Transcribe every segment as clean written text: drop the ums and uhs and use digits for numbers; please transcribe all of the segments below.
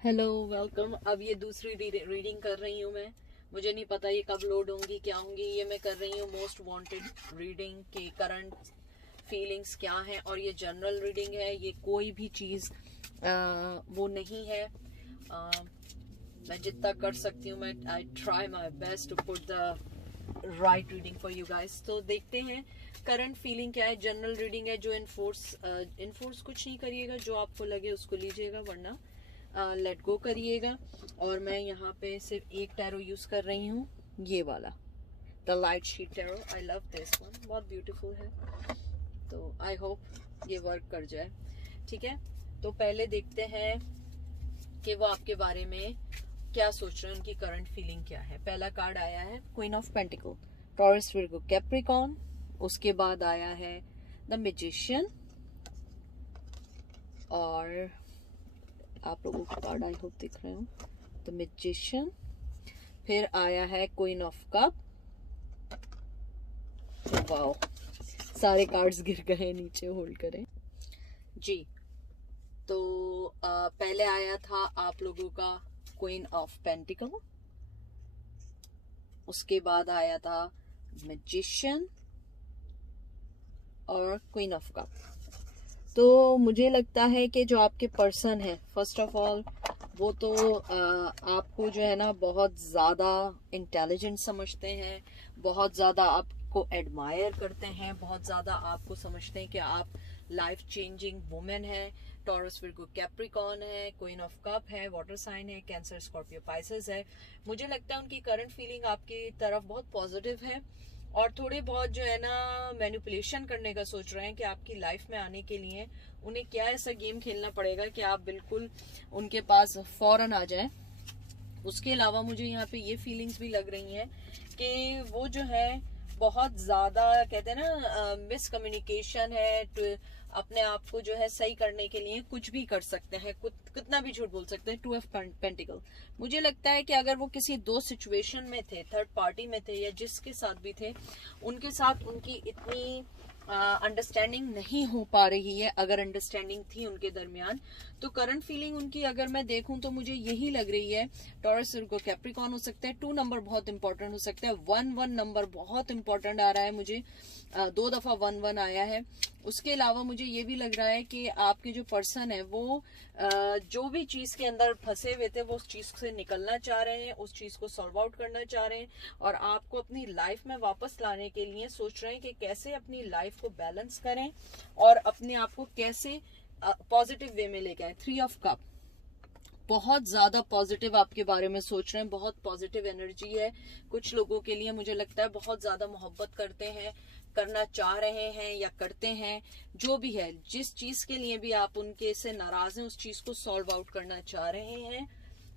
Hello, welcome. अब ये दूसरी रीडिंग कर रही हूँ मैं। मुझे नहीं पता ये कब लोड होंगी, क्या होंगी। ये मैं कर रही हूँ मोस्ट वांटेड रीडिंग के करंट फीलिंग्स क्या हैं, और ये जनरल रीडिंग है। ये कोई भी चीज़ वो नहीं है। मैं जितना कर सकती हूँ, मैं I try my best to put the right reading for you guys. तो देखते हैं करंट फीलिंग क्या है। जनरल रीडिंग है, जो इनफोर्स कुछ नहीं करिएगा, जो आपको लगे उसको लीजिएगा, वरना लेट गो करिएगा। और मैं यहाँ पे सिर्फ एक टैरो यूज कर रही हूँ, ये वाला, the light sheet tarot. I love this one, बहुत ब्यूटीफुल है। तो आई होप ये वर्क कर जाए। ठीक है, तो पहले देखते हैं कि वो आपके बारे में क्या सोच रहे हैं, उनकी करंट फीलिंग क्या है। पहला कार्ड आया है queen of pentacle, taurus, Virgo, Capricorn. उसके बाद आया है द मैजिशियन, और आप लोगों का कार्ड आई होप दिख रहे हो, द मैजिशियन। फिर आया है क्वीन ऑफ कप। वाओ, सारे कार्ड्स गिर गए नीचे, होल्ड करें जी। तो पहले आया था आप लोगों का क्वीन ऑफ पेंटिकल, उसके बाद आया था मैजिशियन और क्वीन ऑफ कप। तो मुझे लगता है कि जो आपके पर्सन है, फर्स्ट ऑफ ऑल वो तो आपको जो है ना बहुत ज़्यादा इंटेलिजेंट समझते हैं, बहुत ज़्यादा आपको एडमायर करते हैं, बहुत ज़्यादा आपको समझते हैं कि आप लाइफ चेंजिंग वुमेन है। टॉरस, विर्गो, कैप्रिकॉर्न है, क्वीन ऑफ कप है, वाटर साइन है, कैंसर, स्कॉर्पियो, पाइसेस है। मुझे लगता है उनकी करंट फीलिंग आपकी तरफ बहुत पॉजिटिव है, और थोड़े बहुत जो है ना मैनिपुलेशन करने का सोच रहे हैं कि आपकी लाइफ में आने के लिए उन्हें क्या ऐसा गेम खेलना पड़ेगा कि आप बिल्कुल उनके पास फौरन आ जाए। उसके अलावा मुझे यहाँ पे ये फीलिंग्स भी लग रही हैं कि वो जो है बहुत ज़्यादा, कहते हैं ना, मिसकम्युनिकेशन है। अपने आप को जो है सही करने के लिए कुछ भी कर सकते हैं, कितना भी झूठ बोल सकते हैं। टू ऑफ पेंटिकल, मुझे लगता है कि अगर वो किसी दो सिचुएशन में थे, थर्ड पार्टी में थे, या जिसके साथ भी थे, उनके साथ उनकी इतनी अंडरस्टैंडिंग नहीं हो पा रही है। अगर अंडरस्टैंडिंग थी उनके दरमियान, तो करंट फीलिंग उनकी अगर मैं देखूं तो मुझे यही लग रही है। टॉरस, विर्गो, कैप्रिकॉर्न हो सकता है। 2 नंबर बहुत इंपॉर्टेंट हो सकता है। 1 नंबर बहुत इंपॉर्टेंट आ रहा है मुझे, 2 दफा 1 आया है। उसके अलावा मुझे ये भी लग रहा है कि आपके जो पर्सन है वो जो भी चीज के अंदर फंसे हुए थे, वो उस चीज से निकलना चाह रहे हैं, उस चीज को सॉल्व आउट करना चाह रहे हैं, और आपको अपनी लाइफ में वापस लाने के लिए सोच रहे हैं कि कैसे अपनी लाइफ को बैलेंस करें और अपने आप को कैसे पॉजिटिव वे में लेके आए। 3 ऑफ कप, बहुत ज्यादा पॉजिटिव आपके बारे में सोच रहे हैं, बहुत पॉजिटिव एनर्जी है। कुछ लोगों के लिए मुझे लगता है बहुत ज्यादा मोहब्बत करते हैं, करना चाह रहे हैं या करते हैं, जो भी है, जिस चीज के लिए भी आप उनके से नाराज हैं, उस चीज को सॉल्व आउट करना चाह रहे हैं।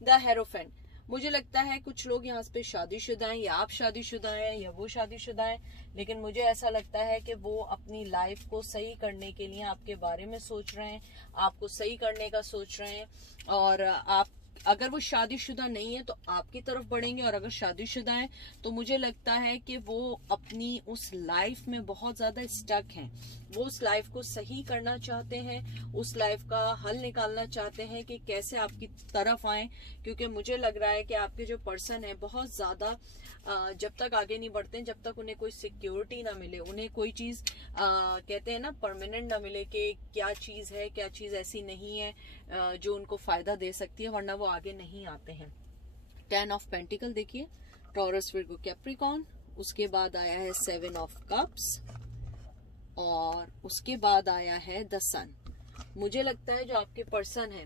द हेरोफेंट, मुझे लगता है कुछ लोग यहाँ पे शादीशुदा हैं, या आप शादीशुदा हैं या वो शादीशुदा है, लेकिन मुझे ऐसा लगता है कि वो अपनी लाइफ को सही करने के लिए आपके बारे में सोच रहे हैं, आपको सही करने का सोच रहे हैं। और आप, अगर वो शादीशुदा नहीं है तो आपकी तरफ बढ़ेंगे, और अगर शादीशुदा है तो मुझे लगता है कि वो अपनी उस लाइफ में बहुत ज्यादा स्टक हैं। वो उस लाइफ को सही करना चाहते हैं, उस लाइफ का हल निकालना चाहते हैं कि कैसे आपकी तरफ आए। क्योंकि मुझे लग रहा है कि आपके जो पर्सन है बहुत ज्यादा जब तक आगे नहीं बढ़ते हैं, जब तक उन्हें कोई सिक्योरिटी ना मिले, उन्हें कोई चीज कहते हैं ना परमानेंट ना मिले कि क्या चीज है, क्या चीज ऐसी नहीं है जो उनको फायदा दे सकती है, वरना वो आगे नहीं आते हैं। 10 ऑफ पेंटिकल देखिए, टॉरस, विर्गो, कैप्रिकॉर्न। उसके बाद आया है 7 ऑफ कप्स, और उसके बाद आया है द सन। मुझे लगता है जो आपके पर्सन है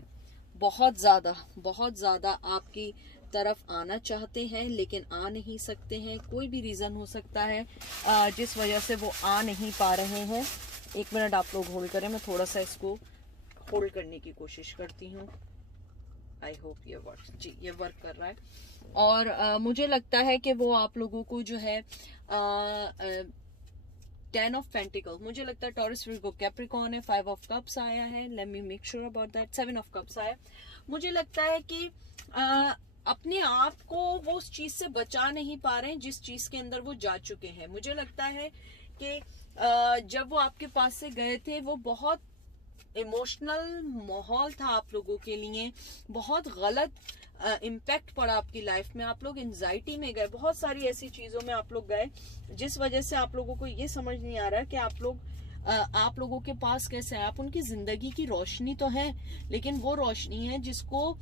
बहुत ज्यादा आपकी तरफ आना चाहते हैं, लेकिन आ नहीं सकते हैं। कोई भी रीजन हो सकता है जिस वजह से वो आ नहीं पा रहे हैं। 1 मिनट आप लोग होल्ड करें, मैं थोड़ा सा इसको होल्ड करने की कोशिश करती हूँ। आई होप ये वर्क, जी ये वर्क कर रहा है। और मुझे लगता है कि वो आप लोगों को जो है 10 ऑफ पेंटिकल, मुझे लगता है टॉरस, विर्गो, कैप्रिकॉर्न है। 5 ऑफ कप्स आया है, let me make sure about that. 7 of cups आया। मुझे लगता है कि अपने आप को वो उस चीज से बचा नहीं पा रहे हैं जिस चीज के अंदर वो जा चुके हैं। मुझे लगता है कि जब वो आपके पास से गए थे, वो बहुत इमोशनल माहौल था आप लोगों के लिए, बहुत गलत इम्पैक्ट पड़ा आपकी लाइफ में, आप लोग एंजाइटी में गए, बहुत सारी ऐसी चीजों में आप लोग गए जिस वजह से आप लोगों को ये समझ नहीं आ रहा कि आप लोगों के पास कैसे है। आप उनकी जिंदगी की रोशनी तो है, लेकिन वो रोशनी है जिसको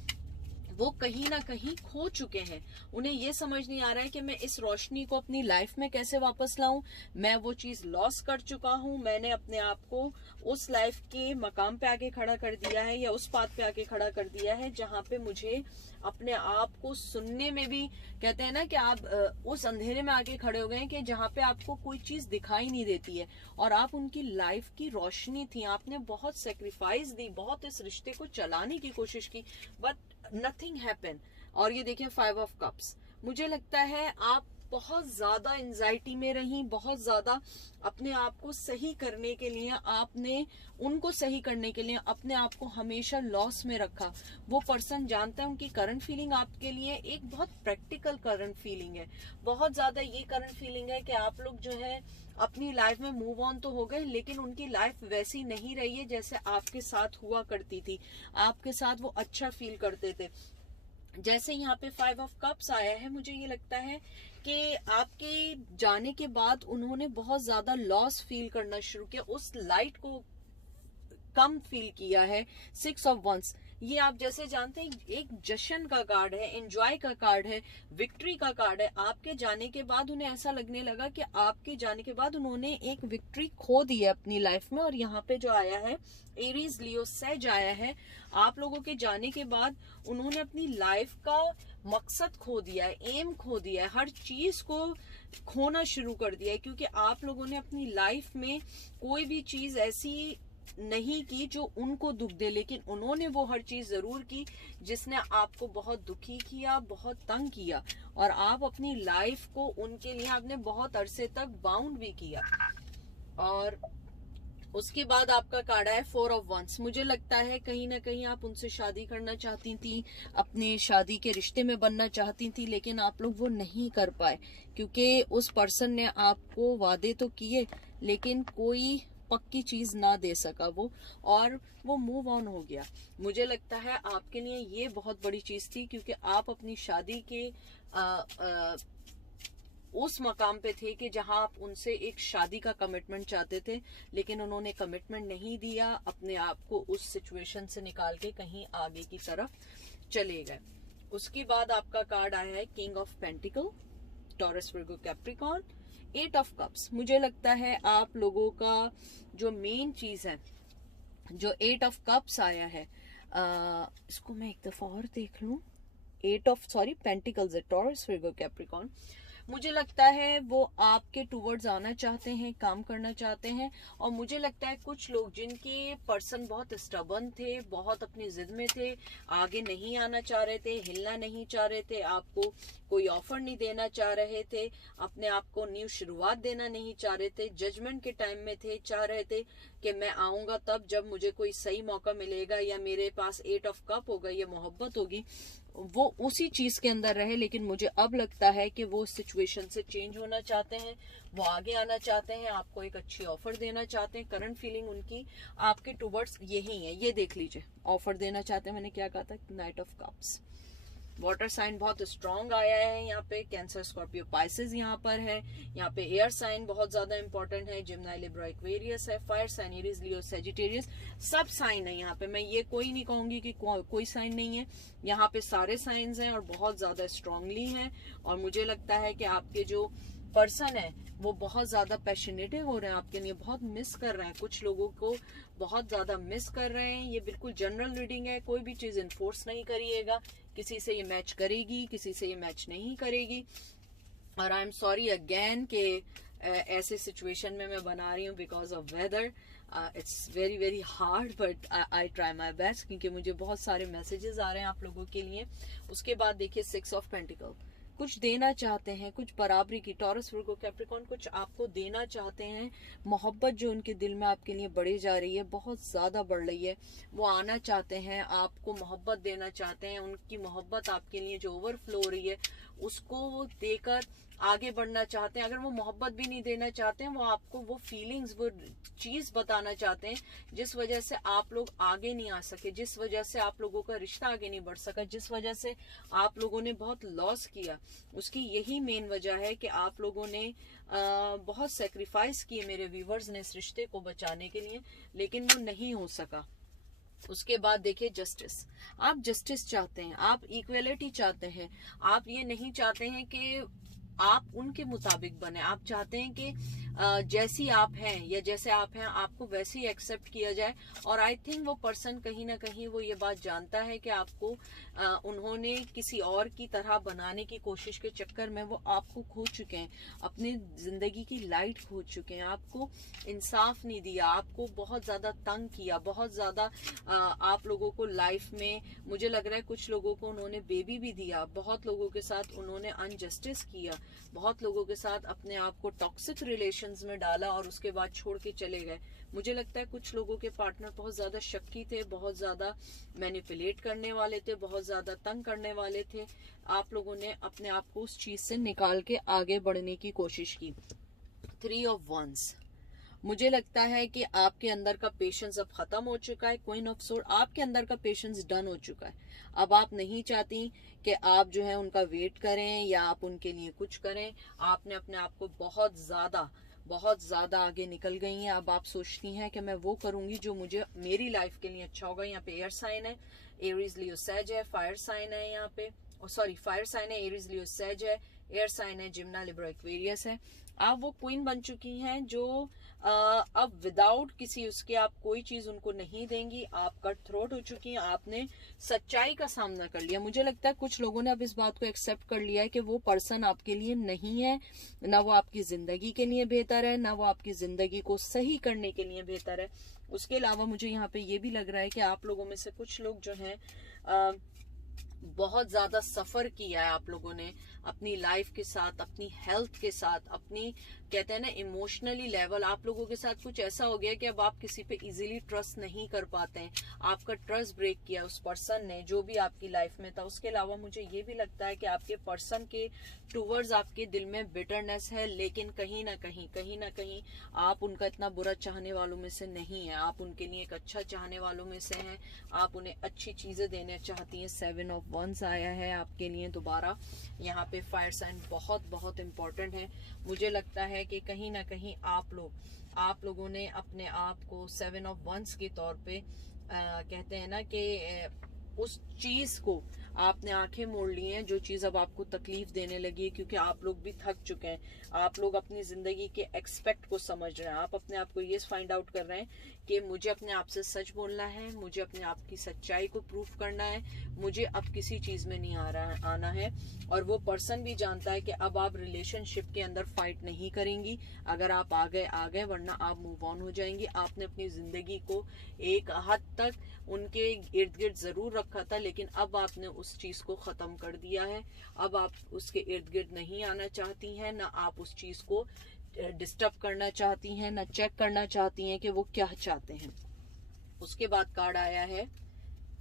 वो कहीं ना कहीं खो चुके हैं। उन्हें ये समझ नहीं आ रहा है कि मैं इस रोशनी को अपनी लाइफ में कैसे वापस लाऊं। मैं वो चीज लॉस कर चुका हूं, मैंने अपने आप को उस लाइफ के मकाम पे आके खड़ा कर दिया है, या उस पाथ पे आके खड़ा कर दिया है जहां पे मुझे अपने आप को सुनने में भी, कहते हैं ना कि आप उस अंधेरे में आके खड़े हो गए हैं कि जहां पे आपको कोई चीज दिखाई नहीं देती है, और आप उनकी लाइफ की रोशनी थी। आपने बहुत सेक्रीफाइस दी, बहुत इस रिश्ते को चलाने की कोशिश की, बट नथिंग हैपन। और ये देखिए 5 ऑफ कप्स, मुझे लगता है आप बहुत ज्यादा एंजाइटी में रही, बहुत ज्यादा अपने आप को सही करने के लिए, आपने उनको सही करने के लिए अपने आप को हमेशा लॉस में रखा। वो पर्सन जानता है उनकी करंट फीलिंग आपके लिए एक बहुत प्रैक्टिकल करंट फीलिंग है, बहुत ज्यादा ये करंट फीलिंग है कि आप लोग जो है अपनी लाइफ में मूव ऑन तो हो गए, लेकिन उनकी लाइफ वैसी नहीं रही है जैसे आपके साथ हुआ करती थी, आपके साथ वो अच्छा फील करते थे। जैसे यहाँ पे 5 ऑफ कप्स आया है, मुझे ये लगता है कि आपके जाने के बाद उन्होंने बहुत ज्यादा लॉस फील करना शुरू किया, उस लाइट को कम फील किया है। 6 ऑफ वंस, ये आप जैसे जानते हैं एक जश्न का कार्ड है, एंजॉय का कार्ड है, विक्ट्री का कार्ड है। आपके जाने के बाद उन्हें ऐसा लगने लगा कि आपके जाने के बाद उन्होंने एक विक्ट्री खो दी है अपनी लाइफ में। और यहाँ पे जो आया है एरीज लियो सेज आया है, आप लोगों के जाने के बाद उन्होंने अपनी लाइफ का मकसद खो दिया है, एम खो दिया है, हर चीज को खोना शुरू कर दिया है, क्योंकि आप लोगों ने अपनी लाइफ में कोई भी चीज ऐसी नहीं की जो उनको दुख दे, लेकिन उन्होंने वो हर चीज जरूर की जिसने आपको बहुत दुखी किया, बहुत तंग किया, और आप अपनी लाइफ को उनके लिए आपने बहुत अरसे तक बाउंड भी किया। और उसके बाद आपका कार्ड है 4 ऑफ वंस, मुझे लगता है कहीं ना कहीं आप उनसे शादी करना चाहती थी, अपने शादी के रिश्ते में बनना चाहती थी, लेकिन आप लोग वो नहीं कर पाए, क्योंकि उस पर्सन ने आपको वादे तो किए लेकिन कोई पक्की चीज ना दे सका वो, और वो मूव ऑन हो गया। मुझे लगता है आपके लिए ये बहुत बड़ी चीज थी, क्योंकि आप अपनी शादी के उस मकाम पे थे कि जहां आप उनसे एक शादी का कमिटमेंट चाहते थे, लेकिन उन्होंने कमिटमेंट नहीं दिया, अपने आप को उस सिचुएशन से निकाल के कहीं आगे की तरफ चले गए। उसके बाद आपका कार्ड आया है king of pentacle, Taurus Virgo Capricorn, 8 of cups. मुझे लगता है आप लोगों का जो मेन चीज है, जो 8 ऑफ कप्स आया है, इसको मैं एक दफा और देख लूं, 8 ऑफ पेंटिकल्स है, टॉरस वर्गो कैप्रिकॉर्न। मुझे लगता है वो आपके टूवर्ड्स आना चाहते हैं, काम करना चाहते हैं, और मुझे लगता है कुछ लोग जिनके पर्सन बहुत स्टबर्न थे, बहुत अपनी जिद में थे, आगे नहीं आना चाह रहे थे, हिलना नहीं चाह रहे थे, आपको कोई ऑफर नहीं देना चाह रहे थे, अपने आप को न्यू शुरुआत देना नहीं चाह रहे थे, जजमेंट के टाइम में थे, चाह रहे थे कि मैं आऊंगा तब जब मुझे कोई सही मौका मिलेगा, या मेरे पास 8 ऑफ कप होगा, ये मोहब्बत होगी, वो उसी चीज के अंदर रहे। लेकिन मुझे अब लगता है कि वो सिचुएशन से चेंज होना चाहते हैं, वो आगे आना चाहते हैं, आपको एक अच्छी ऑफर देना चाहते हैं। करंट फीलिंग उनकी आपके टुवर्ड्स यही है, ये देख लीजिए, ऑफर देना चाहते हैं। मैंने क्या कहा था, knight of cups. Water sign बहुत स्ट्रांग आया है यहाँ पे, कैंसर स्कॉर्पियो पाइसेस यहाँ पर है, यहाँ पे एयर साइन बहुत ज्यादा इंपॉर्टेंट है, जिम्नाई लिब्रा एक्वेरियस है, fire sign Aries Leo Sagittarius, सब साइन है यहाँ पे। मैं ये कोई नहीं कहूंगी कि कोई साइन नहीं है, यहाँ पे सारे साइंस हैं और बहुत ज्यादा स्ट्रांगली हैं। और मुझे लगता है कि आपके जो पर्सन है वो बहुत ज्यादा पैशनेटिव हो रहे हैं आपके लिए, बहुत मिस कर रहे हैं, कुछ लोगों को बहुत ज्यादा मिस कर रहे हैं। ये बिल्कुल जनरल रीडिंग है, कोई भी चीज इन्फोर्स नहीं करिएगा, किसी से ये मैच करेगी, किसी से ये मैच नहीं करेगी। और आई एम सॉरी अगेन कि ऐसे सिचुएशन में मैं बना रही हूँ because of weather. It's very very hard but I try my best, क्योंकि मुझे बहुत सारे मैसेजेस आ रहे हैं आप लोगों के लिए। उसके बाद देखिए 6 ऑफ पेंटिकल, कुछ देना चाहते हैं, कुछ बराबरी की, टॉरस वर्गो कैप्रिकॉर्न कुछ आपको देना चाहते हैं। मोहब्बत जो उनके दिल में आपके लिए बढ़ी जा रही है, बहुत ज्यादा बढ़ रही है, वो आना चाहते हैं, आपको मोहब्बत देना चाहते हैं। उनकी मोहब्बत आपके लिए जो ओवरफ्लो हो रही है उसको वो देकर आगे बढ़ना चाहते हैं, अगर वो मोहब्बत भी नहीं देना चाहते हैं, वो आपको वो फीलिंग्स, वो चीज बताना चाहते हैं जिस वजह से आप लोग आगे नहीं आ सके, जिस वजह से आप लोगों का रिश्ता आगे नहीं बढ़ सका, जिस वजह से आप लोगों ने बहुत लॉस किया, उसकी यही मेन वजह है कि आप लोगों ने बहुत सेक्रीफाइस किए मेरे व्यूवर्स ने इस रिश्ते को बचाने के लिए, लेकिन वो नहीं हो सका। उसके बाद देखिए जस्टिस, आप जस्टिस चाहते हैं, आप इक्वलिटी चाहते हैं, आप ये नहीं चाहते हैं कि आप उनके मुताबिक बने, आप चाहते हैं कि जैसी आप हैं या जैसे आप हैं आपको वैसे ही एक्सेप्ट किया जाए। और आई थिंक वो पर्सन कहीं ना कहीं वो ये बात जानता है कि आपको उन्होंने किसी और की तरह बनाने की कोशिश के चक्कर में वो आपको खो चुके हैं, अपनी जिंदगी की लाइट खो चुके हैं, आपको इंसाफ नहीं दिया, आपको बहुत ज्यादा तंग किया, बहुत ज्यादा आप लोगों को लाइफ में, मुझे लग रहा है कुछ लोगों को उन्होंने बेबी भी दिया, बहुत लोगों के साथ उन्होंने अनजस्टिस किया, बहुत लोगों के साथ अपने आप को टॉक्सिक रिलेशंस में डाला और उसके बाद छोड़ के चले गए। मुझे लगता है कुछ लोगों के पार्टनर बहुत ज्यादा शक्की थे, बहुत ज्यादा मैनिपुलेट करने वाले थे, बहुत ज्यादा तंग करने वाले थे। आप लोगों ने अपने आप को उस चीज से निकाल के आगे बढ़ने की कोशिश की। 3 ऑफ वंस, मुझे लगता है कि आपके अंदर का पेशेंस अब खत्म हो चुका है। क्वीन ऑफ सोर्ड, आपके अंदर का पेशेंस डन हो चुका है। अब आप नहीं चाहती कि आप जो है उनका वेट करें या आप उनके लिए कुछ करें। आपने अपने आप को बहुत ज्यादा आगे निकल गई हैं। अब आप सोचती हैं कि मैं वो करूंगी जो मुझे मेरी लाइफ के लिए अच्छा होगा। यहाँ पे एयर साइन है, एरीज लियो सेज है, फायर साइन है यहाँ पे, सॉरी फायर साइन है, एरीज लियो सेज है, एयर साइन है, जिम्ना लिब्रा एक्वेरियस है। आप वो क्वीन बन चुकी हैं जो अब विदाउट किसी उसके आप कोई चीज उनको नहीं देंगी। आप कट थ्रोट हो चुकी हैं, आपने सच्चाई का सामना कर लिया। मुझे लगता है कुछ लोगों ने अब इस बात को एक्सेप्ट कर लिया है कि वो पर्सन आपके लिए नहीं है, ना वो आपकी जिंदगी के लिए बेहतर है, ना वो आपकी जिंदगी को सही करने के लिए बेहतर है। उसके अलावा मुझे यहाँ पे ये भी लग रहा है कि आप लोगों में से कुछ लोग जो हैं बहुत ज्यादा सफर किया है आप लोगों ने अपनी लाइफ के साथ, अपनी हेल्थ के साथ, अपनी कहते हैं ना इमोशनली लेवल। आप लोगों के साथ कुछ ऐसा हो गया कि अब आप किसी पे इजीली ट्रस्ट नहीं कर पाते हैं। आपका ट्रस्ट ब्रेक किया उस पर्सन ने जो भी आपकी लाइफ में था। उसके अलावा मुझे ये भी लगता है कि आपके पर्सन के टूवर्ड्स आपके दिल में बिटरनेस है, लेकिन कहीं ना कहीं आप उनका इतना बुरा चाहने वालों में से नहीं है। आप उनके लिए एक अच्छा चाहने वालों में से हैं। आप उन्हें अच्छी चीजें देना चाहती हैं। 7 ऑफ वंस आया है आपके लिए दोबारा। यहाँ पे फायर साइन बहुत इंपॉर्टेंट है। मुझे लगता है कि कहीं ना कहीं आप लोगों ने अपने आप को 7 ऑफ वंस के तौर पे कहते हैं ना कि उस चीज को आपने आंखें मोड़ ली हैं जो चीज अब आपको तकलीफ देने लगी है, क्योंकि आप लोग भी थक चुके हैं। आप लोग अपनी जिंदगी के एक्सपेक्ट को समझ रहे हैं। आप अपने आप को ये फाइंड आउट कर रहे हैं कि मुझे अपने आप से सच बोलना है, मुझे अपने आप की सच्चाई को प्रूफ करना है, मुझे अब किसी चीज में नहीं आना है। और वो पर्सन भी जानता है कि अब आप रिलेशनशिप के अंदर फाइट नहीं करेंगी। अगर आप आ गए, वरना आप मूव ऑन हो जाएंगी। आपने अपनी जिंदगी को एक हद तक उनके इर्द गिर्द जरूर रखा था, लेकिन अब आपने उस चीज को खत्म कर दिया है। अब आप उसके इर्द गिर्द नहीं आना चाहती हैं, ना आप उस चीज को डिस्टर्ब करना चाहती हैं, ना चेक करना चाहती हैं कि वो क्या चाहते हैं। उसके बाद कार्ड आया है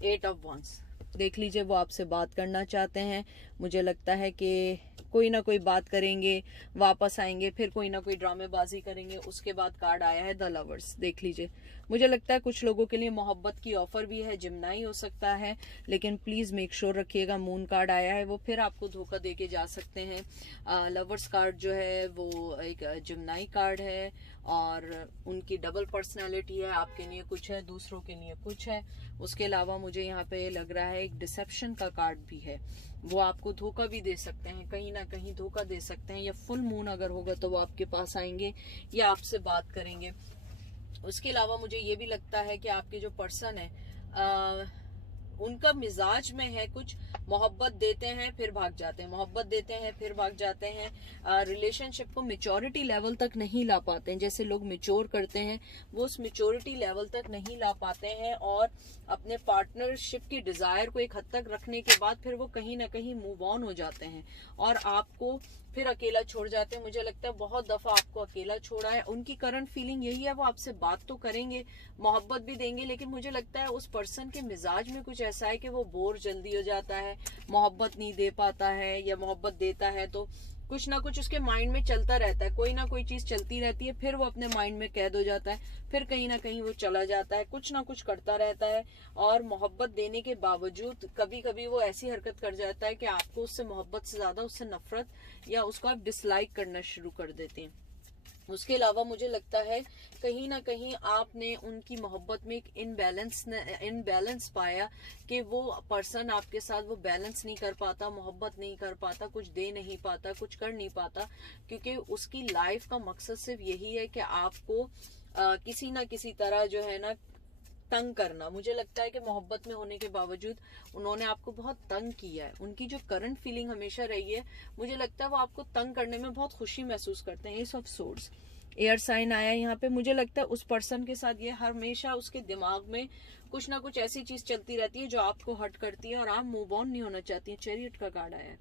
8 ऑफ वंस। देख लीजिए वो आपसे बात करना चाहते हैं। मुझे लगता है कि कोई ना कोई बात करेंगे, वापस आएंगे, फिर कोई ना कोई ड्रामेबाजी करेंगे। उसके बाद कार्ड आया है द लवर्स। देख लीजिए, मुझे लगता है कुछ लोगों के लिए मोहब्बत की ऑफर भी है, जिम्नाई हो सकता है, लेकिन प्लीज मेक श्योर रखिएगा। मून कार्ड आया है, वो फिर आपको धोखा दे के जा सकते हैं। लवर्स कार्ड जो है वो एक जिम्नाई कार्ड है और उनकी डबल पर्सनैलिटी है। आपके लिए कुछ है, दूसरों के लिए कुछ है। उसके अलावा मुझे यहाँ पे लग रहा है एक डिसेप्शन का कार्ड भी है। वो आपको धोखा भी दे सकते हैं, कहीं ना कहीं धोखा दे सकते हैं। या फुल मून अगर होगा तो वो आपके पास आएंगे या आपसे बात करेंगे। उसके अलावा मुझे ये भी लगता है कि आपके जो पर्सन है उनका मिजाज में है कुछ, मोहब्बत देते हैं फिर भाग जाते हैं, मोहब्बत देते हैं फिर भाग जाते हैं। रिलेशनशिप को मेच्योरिटी लेवल तक नहीं ला पाते हैं। जैसे लोग मेच्योर करते हैं वो उस मेच्योरिटी लेवल तक नहीं ला पाते हैं और अपने पार्टनरशिप की डिजायर को एक हद तक रखने के बाद फिर वो कहीं ना कहीं मूव ऑन हो जाते हैं और आपको फिर अकेला छोड़ जाते हैं। मुझे लगता है बहुत दफा आपको अकेला छोड़ा है। उनकी करंट फीलिंग यही है, वो आपसे बात तो करेंगे, मोहब्बत भी देंगे, लेकिन मुझे लगता है उस पर्सन के मिजाज में कुछ ऐसा है कि वो बोर जल्दी हो जाता है, मोहब्बत नहीं दे पाता है, या मोहब्बत देता है तो कुछ ना कुछ उसके माइंड में चलता रहता है, कोई ना कोई चीज चलती रहती है, फिर वो अपने माइंड में कैद हो जाता है, फिर कहीं ना कहीं वो चला जाता है, कुछ ना कुछ करता रहता है। और मोहब्बत देने के बावजूद कभी कभी वो ऐसी हरकत कर जाता है कि आपको उससे मोहब्बत से ज्यादा उससे नफरत या उसको आप डिसलाइक करना शुरू कर देते हैं। उसके अलावा मुझे लगता है कहीं ना कहीं आपने उनकी मोहब्बत में एक इनबैलेंस पाया कि वो पर्सन आपके साथ वो बैलेंस नहीं कर पाता, मोहब्बत नहीं कर पाता, कुछ दे नहीं पाता, कुछ कर नहीं पाता, क्योंकि उसकी लाइफ का मकसद सिर्फ यही है कि आपको किसी ना किसी तरह जो है ना तंग करना। मुझे लगता है कि मोहब्बत में होने के बावजूद उन्होंने आपको बहुत तंग किया है। उनकी जो करंट फीलिंग हमेशा रही है, मुझे लगता है वो आपको तंग करने में बहुत खुशी महसूस करते हैं। Ace of swords, air sign आया यहाँ पे। मुझे लगता है उस पर्सन के साथ ये हमेशा उसके दिमाग में कुछ ना कुछ ऐसी चीज चलती रहती है जो आपको हर्ट करती है और आप मूव ऑन नहीं होना चाहती है। चैरियट का कार्ड आया है।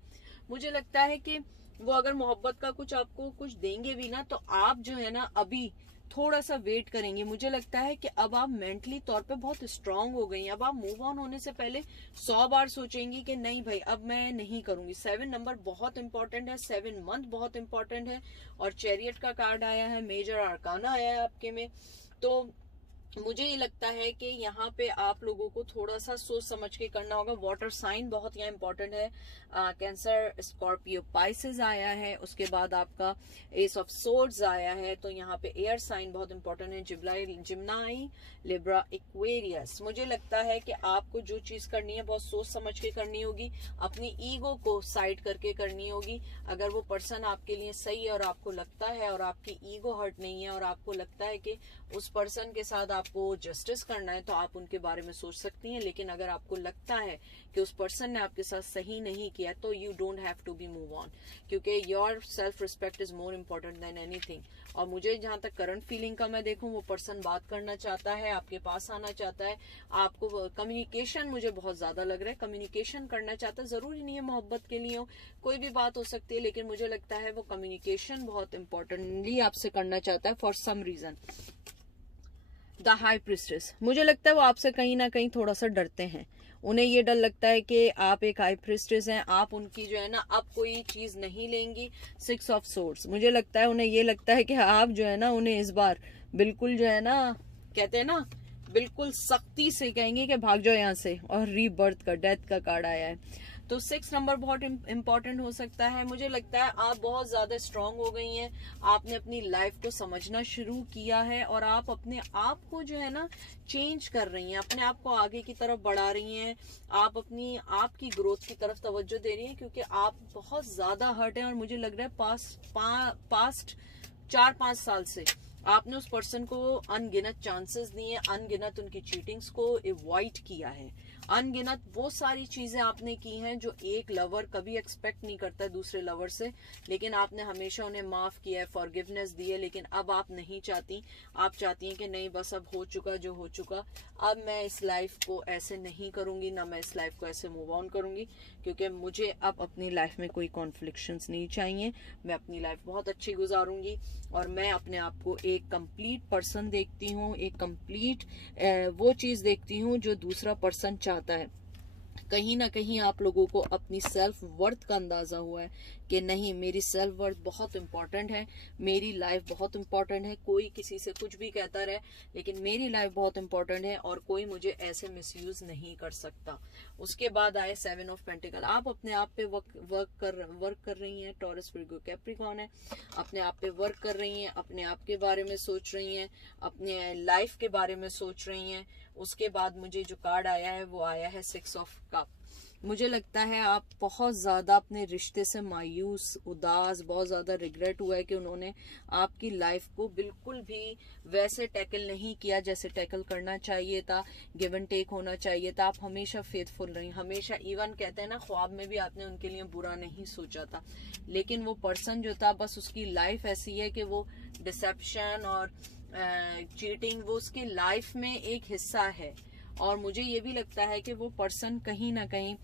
मुझे लगता है कि वो अगर मोहब्बत का कुछ आपको कुछ देंगे भी ना, तो आप जो है ना अभी थोड़ा सा वेट करेंगे। मुझे लगता है कि अब आप मेंटली तौर पे बहुत स्ट्रांग हो गई। अब आप मूव ऑन होने से पहले 100 बार सोचेंगी कि नहीं भाई अब मैं नहीं करूंगी। 7 नंबर बहुत इंपॉर्टेंट है, 7 मंथ बहुत इंपॉर्टेंट है। और चैरियट का कार्ड आया है, मेजर आर्काना आया है आपके में। तो मुझे ये लगता है कि यहाँ पे आप लोगों को थोड़ा सा सोच समझ के करना होगा। वाटर साइन बहुत यहाँ इंपॉर्टेंट है। कैंसर, स्कॉर्पियो, पाइसेस आया है। उसके बाद आपका एस ऑफ सोर्ड्स आया है। तो यहाँ पे एयर साइन बहुत इंपॉर्टेंट है। Gemini, Libra, Aquarius. मुझे लगता है कि आपको जो चीज करनी है बहुत सोच समझ के करनी होगी, अपनी ईगो को साइड करके करनी होगी। अगर वो पर्सन आपके लिए सही है और आपको लगता है और आपकी ईगो हर्ट नहीं है और आपको लगता है कि उस पर्सन के साथ आपको जस्टिस करना है, तो आप उनके बारे में सोच सकती हैं। लेकिन अगर आपको लगता है कि उस पर्सन ने आपके साथ सही नहीं किया, तो you don't have to be move on, क्योंकि your self respect is more important than anything. और मुझे जहां तक करंट फीलिंग का मैं देखूं, वो पर्सन बात करना चाहता है, आपके पास आना चाहता है, आपको कम्युनिकेशन मुझे बहुत ज्यादा लग रहा है, कम्युनिकेशन करना चाहता है। जरूरी नहीं है मोहब्बत के लिए हो, कोई भी बात हो सकती है, लेकिन मुझे लगता है वो कम्युनिकेशन बहुत इंपॉर्टेंटली आपसे करना चाहता है for some reason. The high priestess, मुझे लगता है वो आपसे कहीं ना कहीं थोड़ा सा डरते हैं। उन्हें ये डर लगता है कि आप एक हाई प्रिस्टेस हैं, आप उनकी जो है ना अब कोई चीज नहीं लेंगी। 6 ऑफ सोर्ड्स, मुझे लगता है उन्हें ये लगता है कि आप जो है ना उन्हें इस बार बिल्कुल जो है ना कहते हैं ना बिल्कुल सख्ती से कहेंगे कि भाग जाओ यहाँ से। और रीबर्थ का, डेथ का कार्ड आया है। तो 6 नंबर बहुत इंपॉर्टेंट हो सकता है। मुझे लगता है आप बहुत ज्यादा स्ट्रांग हो गई हैं, आपने अपनी लाइफ को समझना शुरू किया है और आप अपने आप को जो है ना चेंज कर रही हैं, अपने आप को आगे की तरफ बढ़ा रही हैं। आप अपनी आपकी ग्रोथ की तरफ तवज्जो दे रही हैं, क्योंकि आप बहुत ज्यादा हर्ट हैं। और मुझे लग रहा है पास्ट 4-5 साल से आपने उस पर्सन को अनगिनत चांसेस दिए, अनगिनत उनकी चीटिंग्स को अवॉइड किया है, अनगिनत वो सारी चीजें आपने की हैं जो एक लवर कभी एक्सपेक्ट नहीं करता दूसरे लवर से। लेकिन आपने हमेशा उन्हें माफ किया है, फॉरगिवनेस दी है। लेकिन अब आप नहीं चाहती, आप चाहती हैं कि नहीं बस अब हो चुका जो हो चुका, अब मैं इस लाइफ को ऐसे नहीं करूंगी, ना मैं इस लाइफ को ऐसे मूव ऑन करूंगी, क्योंकि मुझे अब अपनी लाइफ में कोई कॉन्फ्लिक्शंस नहीं चाहिए। मैं अपनी लाइफ बहुत अच्छी गुजारूंगी और मैं अपने आप को एक कंप्लीट पर्सन देखती हूँ, एक कंप्लीट वो चीज देखती हूँ जो दूसरा पर्सन चाहता है। कहीं ना कहीं आप लोगों को अपनी सेल्फ वर्थ का अंदाजा हुआ है कि नहीं मेरी सेल्फ वर्थ बहुत इंपॉर्टेंट है, मेरी लाइफ बहुत इंपॉर्टेंट है। कोई किसी से कुछ भी कहता रहे, लेकिन मेरी लाइफ बहुत इंपॉर्टेंट है और कोई मुझे ऐसे मिसयूज नहीं कर सकता। उसके बाद आए 7 ऑफ पेंटिकल। आप अपने आप पे वर्क कर रही हैं। टॉरस, विर्गो, कैप्रिकॉर्न है, अपने आप पे वर्क कर रही हैं, अपने आप के बारे में सोच रही हैं, अपने लाइफ के बारे में सोच रही हैं। उसके बाद मुझे जो कार्ड आया है वो आया है 6 ऑफ कप। मुझे लगता है आप बहुत ज़्यादा अपने रिश्ते से मायूस, उदास, बहुत ज़्यादा रिग्रेट हुआ है कि उन्होंने आपकी लाइफ को बिल्कुल भी वैसे टैकल नहीं किया जैसे टैकल करना चाहिए था, गिव एंड टेक होना चाहिए था। आप हमेशा फेथफुल रही, हमेशा, इवन कहते हैं ना ख्वाब में भी आपने उनके लिए बुरा नहीं सोचा था। लेकिन वो पर्सन जो था बस उसकी लाइफ ऐसी है कि वो डिसेप्शन और चीटिंग वो उसकी लाइफ में एक हिस्सा है। और मुझे ये भी लगता है कि वो पर्सन कहीं ना कहीं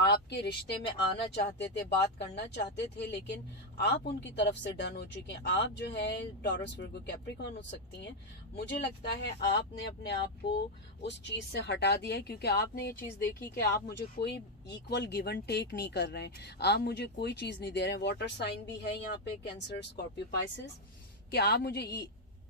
आपके रिश्ते में आना चाहते थे, बात करना चाहते थे, लेकिन आप उनकी तरफ से डन हो चुके हैं। आप जो है टॉरस, वर्गो, कैप्रिकॉर्न हो सकती हैं। मुझे लगता है आपने अपने आप को उस चीज से हटा दिया है, क्योंकि आपने ये चीज देखी कि आप मुझे कोई इक्वल गिव एंड टेक नहीं कर रहे हैं, आप मुझे कोई चीज नहीं दे रहे हैं। वाटर साइन भी है यहाँ पे, कैंसर, स्कॉर्पियो, पाइसेस, कि आप मुझे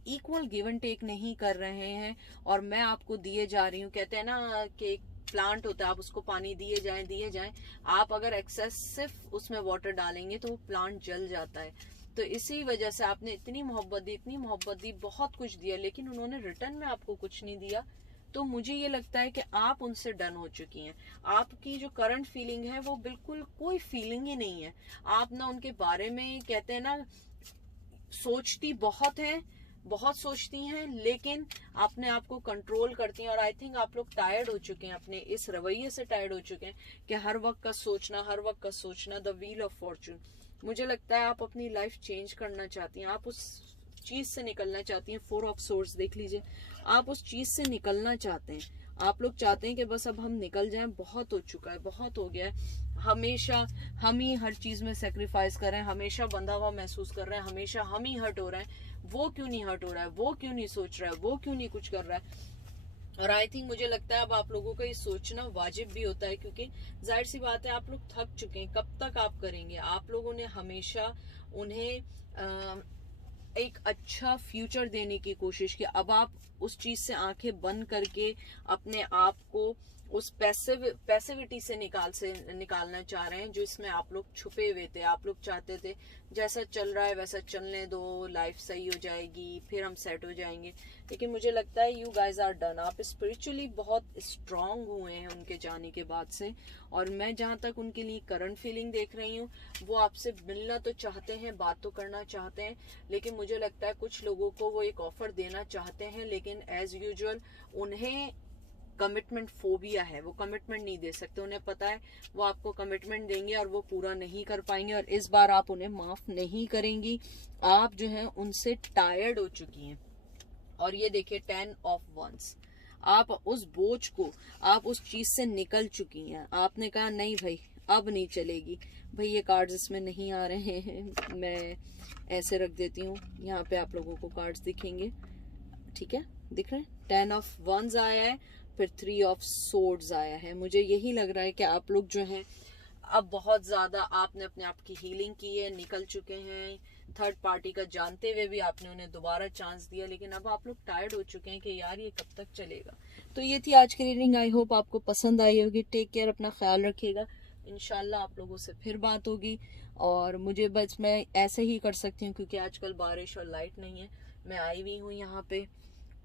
इक्वल गिव एंड टेक नहीं कर रहे हैं और मैं आपको दिए जा रही हूँ। कहते हैं ना कि प्लांट होता है, आप उसको पानी दिए जाएं, आप अगर एक्सेसिव उसमें वाटर डालेंगे तो वो प्लांट जल जाता है। तो इसी वजह से आपने इतनी मोहब्बत दी, बहुत कुछ दिया, लेकिन उन्होंने रिटर्न में आपको कुछ नहीं दिया। तो मुझे ये लगता है कि आप उनसे डन हो चुकी हैं। आपकी जो करंट फीलिंग है वो बिल्कुल कोई फीलिंग ही नहीं है। आप ना उनके बारे में, कहते हैं ना, सोचती बहुत सोचती हैं, लेकिन अपने आप को कंट्रोल करती हैं। और आई थिंक आप लोग टायर्ड हो चुके हैं, अपने इस रवैये से टायर्ड हो चुके हैं कि हर वक्त का सोचना, द व्हील ऑफ फॉर्चून। मुझे लगता है आप अपनी लाइफ चेंज करना चाहती हैं, आप उस चीज से निकलना चाहती हैं। 4 ऑफ सोर्स देख लीजिए, आप उस चीज से निकलना चाहते हैं। आप लोग चाहते हैं कि बस अब हम निकल जाएं, बहुत हो चुका है, बहुत हो गया है। हमेशा हम ही हर चीज में सेक्रीफाइस कर रहे हैं, हमेशा बंधा हुआ महसूस कर रहे हैं, हमेशा हम ही हर्ट हो रहे हैं। वो क्यों नहीं हर्ट हो रहा है, वो क्यों नहीं सोच रहा है, वो क्यों नहीं कुछ कर रहा है। और आई थिंक मुझे लगता है अब आप लोगों का ये सोचना वाजिब भी होता है, क्योंकि जाहिर सी बात है आप लोग थक चुके हैं। कब तक आप करेंगे? आप लोगों ने हमेशा उन्हें एक अच्छा फ्यूचर देने की कोशिश की। अब आप उस चीज से आंखें बंद करके अपने आप को उस पैसिविटी से निकालना चाह रहे हैं, जो इसमें आप लोग छुपे हुए थे। आप लोग चाहते थे जैसा चल रहा है वैसा चलने दो, लाइफ सही हो जाएगी, फिर हम सेट हो जाएंगे। लेकिन मुझे लगता है यू गाइज आर डन। आप स्पिरिचुअली बहुत स्ट्रांग हुए हैं उनके जाने के बाद से। और मैं जहां तक उनके लिए करंट फीलिंग देख रही हूँ, वो आपसे मिलना तो चाहते हैं, बात तो करना चाहते हैं, लेकिन मुझे लगता है कुछ लोगों को वो एक ऑफर देना चाहते हैं, लेकिन एज यूजुअल उन्हें कमिटमेंट फोबिया है, वो कमिटमेंट नहीं दे सकते। उन्हें पता है वो आपको कमिटमेंट देंगे और वो पूरा नहीं कर पाएंगे, और इस बार आप उन्हें माफ नहीं करेंगी। आप जो है उनसे टायर्ड हो चुकी हैं। और ये देखिए 10 ऑफ वंस, आप उस बोझ को, आप उस चीज से निकल चुकी हैं। आपने कहा नहीं भाई अब नहीं चलेगी। भाई ये कार्ड्स इसमें नहीं आ रहे हैं, मैं ऐसे रख देती हूँ, यहाँ पे आप लोगों को कार्ड्स दिखेंगे, ठीक है, दिख रहे हैं। 10 ऑफ वंस आया है, फिर 3 ऑफ सोर्ड्स आया है। मुझे यही लग रहा है कि आप लोग जो हैं अब बहुत ज्यादा आपने अपने आप की हीलिंग की है, निकल चुके हैं। थर्ड पार्टी का जानते हुए भी आपने उन्हें दोबारा चांस दिया, लेकिन अब आप लोग टायर्ड हो चुके हैं कि यार ये कब तक चलेगा। तो ये थी आज की रीडिंग, आई होप आपको पसंद आई होगी। टेक केयर, अपना ख्याल रखिएगा। इंशाल्लाह आप लोगों से फिर बात होगी। और मुझे बस मैं ऐसे ही कर सकती हूँ क्योंकि आजकल बारिश और लाइट नहीं है। मैं आई हुई हूँ यहाँ पे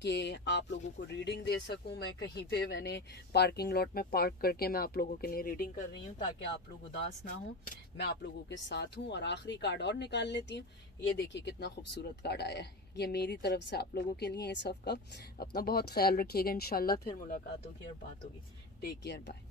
कि आप लोगों को रीडिंग दे सकूं। मैं कहीं पे मैंने पार्किंग लॉट में पार्क करके मैं आप लोगों के लिए रीडिंग कर रही हूँ, ताकि आप लोग उदास ना हो। मैं आप लोगों के साथ हूँ। और आखिरी कार्ड और निकाल लेती हूँ। ये देखिए कितना खूबसूरत कार्ड आया है, ये मेरी तरफ से आप लोगों के लिए। इस सब का अपना बहुत ख्याल रखिएगा। इंशाल्लाह फिर मुलाकात होगी और बात होगी। Take care, bye.